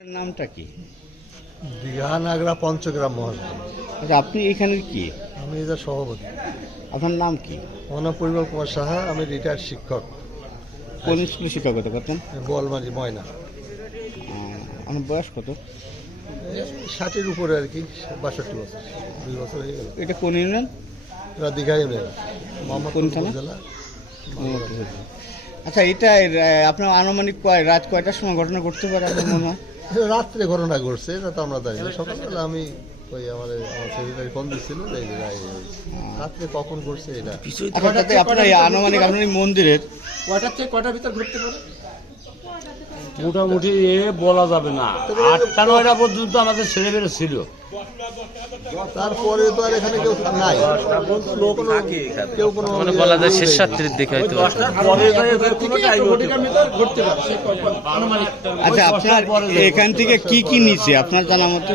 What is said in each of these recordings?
নামটা কি? দীঘা নাগরা পঞ্চগ্রাম মহল। আচ্ছা আপনি এখানের কি? আমি এদের সভাপতি। আপনার নাম কি? আমার নাম পরিমল কুমার সাহা আমি রিটায়ার্ড শিক্ষক। কোন স্কুলে শিক্ষকতা করতেন? বোয়ালমারি ময়না। আপনার বয়স কত? ষাটের উপরে আর কি বাষট্টি বছর দুই বছর হয়ে গেল। এটা কোন ইউনিয়ন? এরা দীঘায় মেয়ে মোহাম্মদপুর? জেলা আচ্ছা এটা আপনার আনুমানিক কয় রাত কয়টার সময় ঘটনা ঘটতে পারে আপনার মনে হয়? এটা রাত্রে ঘটনা ঘটছে এটা তো আমরা জানি না। সকালবেলা আমি ওই আমাদের আমার সেক্রেটারি ফোন দিচ্ছিল যে। রাত্রে কখন ঘটছে এটা? আপনার আনুমানিক আপনার মন্দিরের কয়টার থেকে কয়টার ভিতর ঘুরতে পারে? মোটামুটি এ বলা যাবে না। আটটা নয়টা পর্যন্ত আমাদের ছেলেমেয়েরা ছিল। তারপরে তো আর এখানে কেউ নাই। লোক কেউ কোনো মানে বলা যায় শেষ রাত্রির দিকে হয়তো আচ্ছা আপনার এখান থেকে কি কি নিচ্ছে? আপনার জানা মতে?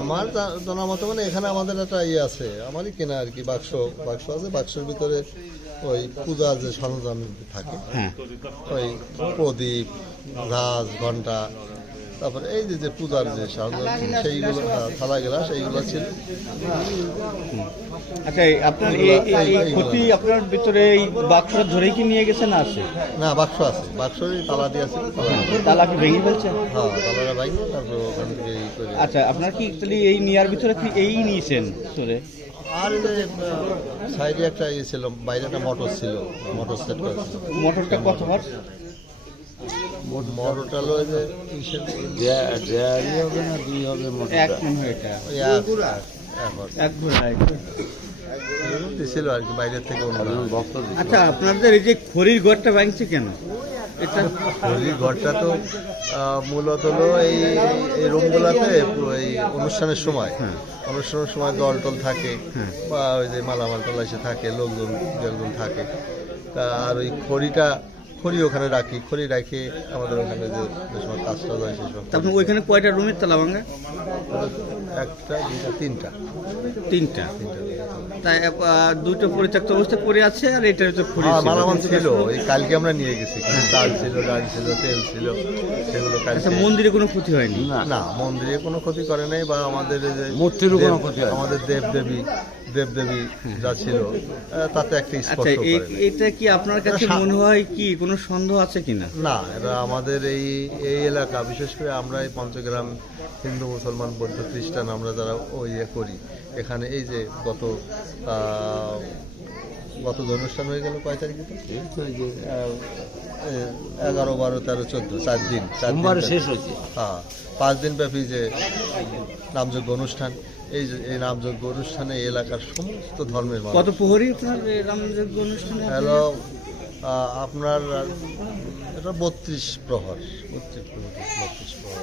আমার জানা মতো মানে এখানে আমাদের একটা ইয়ে আছে। আমারই কেনা আর কি বাক্স বাক্স আছে। বাক্সের ভিতরে ওই পূজার যে সরঞ্জাম থাকে হ্যাঁ। ওই প্রদীপ ঘাস ঘণ্টা তারপরে এই যে যে পূজার যে সরঞ্জাম সেইগুলো হ্যাঁ, থালা গেলা সেইগুলো ছিল। আচ্ছা এই আপনার এই এই- এই ক্ষতি আপনার ভিতরে এই বাক্সটা ধরেই কি নিয়ে গেছেন না আছে? না বাক্স আছে। বাক্সরই তালা দিয়ে আছে। তালা কি ভেঙে ফেলছে? হ্যাঁ তালাটা বাইক তারপর ওখান থেকে ই করে। আচ্ছা আপনার কি তাহলে এই নেওয়ার ভিতরে কি এই নিয়েছেন তোরে আর সাইডে একটা ইয়ে ছিল বাইরে একটা মোটর ছিল মোটর সেট করা মোটরটা কত বার মোটরটা হলো ওই দেয়ারি হবে না দুই হবে এক মনে হয় এটা এক এখন এক ঘোড়া এক দিছিল আর কি বাইরের থেকে অন্য আচ্ছা আপনাদের এই যে খড়ির ঘরটা ভাঙছে কেন? এটা ওই ঘরটা তো মূলত হলো এই এই রুমগুলোতে এই অনুষ্ঠানের সময়। অনুষ্ঠানের সময় দল টল থাকে বা ওই যে মালামাল টাল এসে থাকে লোকজন যেরকম থাকে। তা আর ওই খড়িটা খড়ি ওখানে রাখি খড়ি রাখে আমাদের ওখানে যে যে সময় কাজ টাজ হয় সেই সব তারপর ওইখানে কয়টা রুমের তালা ভাঙা? একটা দুইটা তিনটা। তিনটা। তাই দুটো পরিত্যক্ত অবস্থা পড়ে আছে আর এটা হচ্ছে খড়ি হ্যাঁ ছিল। মালামাল ছিল। এই কালকে আমরা নিয়ে গেছি। চাল ছিল ডাল ছিল তেল ছিল সেগুলো আচ্ছা মন্দিরে কোনো ক্ষতি হয়নি? না মন্দিরে কোনো ক্ষতি করে নাই বা আমাদের এই যে মূর্তিরও কোনো ক্ষতি হয়নি। আমাদের দেব দেবী দেব দেবী যা ছিল তাতে একটা আচ্ছা। এটা কি আপনার কাছে মনে হয় কি কোনো সন্দেহ আছে কিনা না এটা আমাদের এই এই এলাকা বিশেষ করে আমরা এই পঞ্চগ্রাম হিন্দু মুসলমান বৌদ্ধ খ্রিস্টান আমরা যারা ইয়ে করি এখানে এই যে গত গত অনুষ্ঠান হয়ে গেল কয় তারিখে এগারো বারো তেরো চোদ্দ চার দিন সোমবারে। শেষ হয়েছে? হ্যাঁ পাঁচ দিন ব্যাপী যে নামযোগ্য অনুষ্ঠান এই যে এই নামযোগ্য অনুষ্ঠানে এই এলাকার সমস্ত ধর্মের কত প্রহরী নামযোগ্য অনুষ্ঠানে হ্যালো আপনার এটা বত্রিশ প্রহর বত্রিশ প্রহর বত্রিশ প্রহর।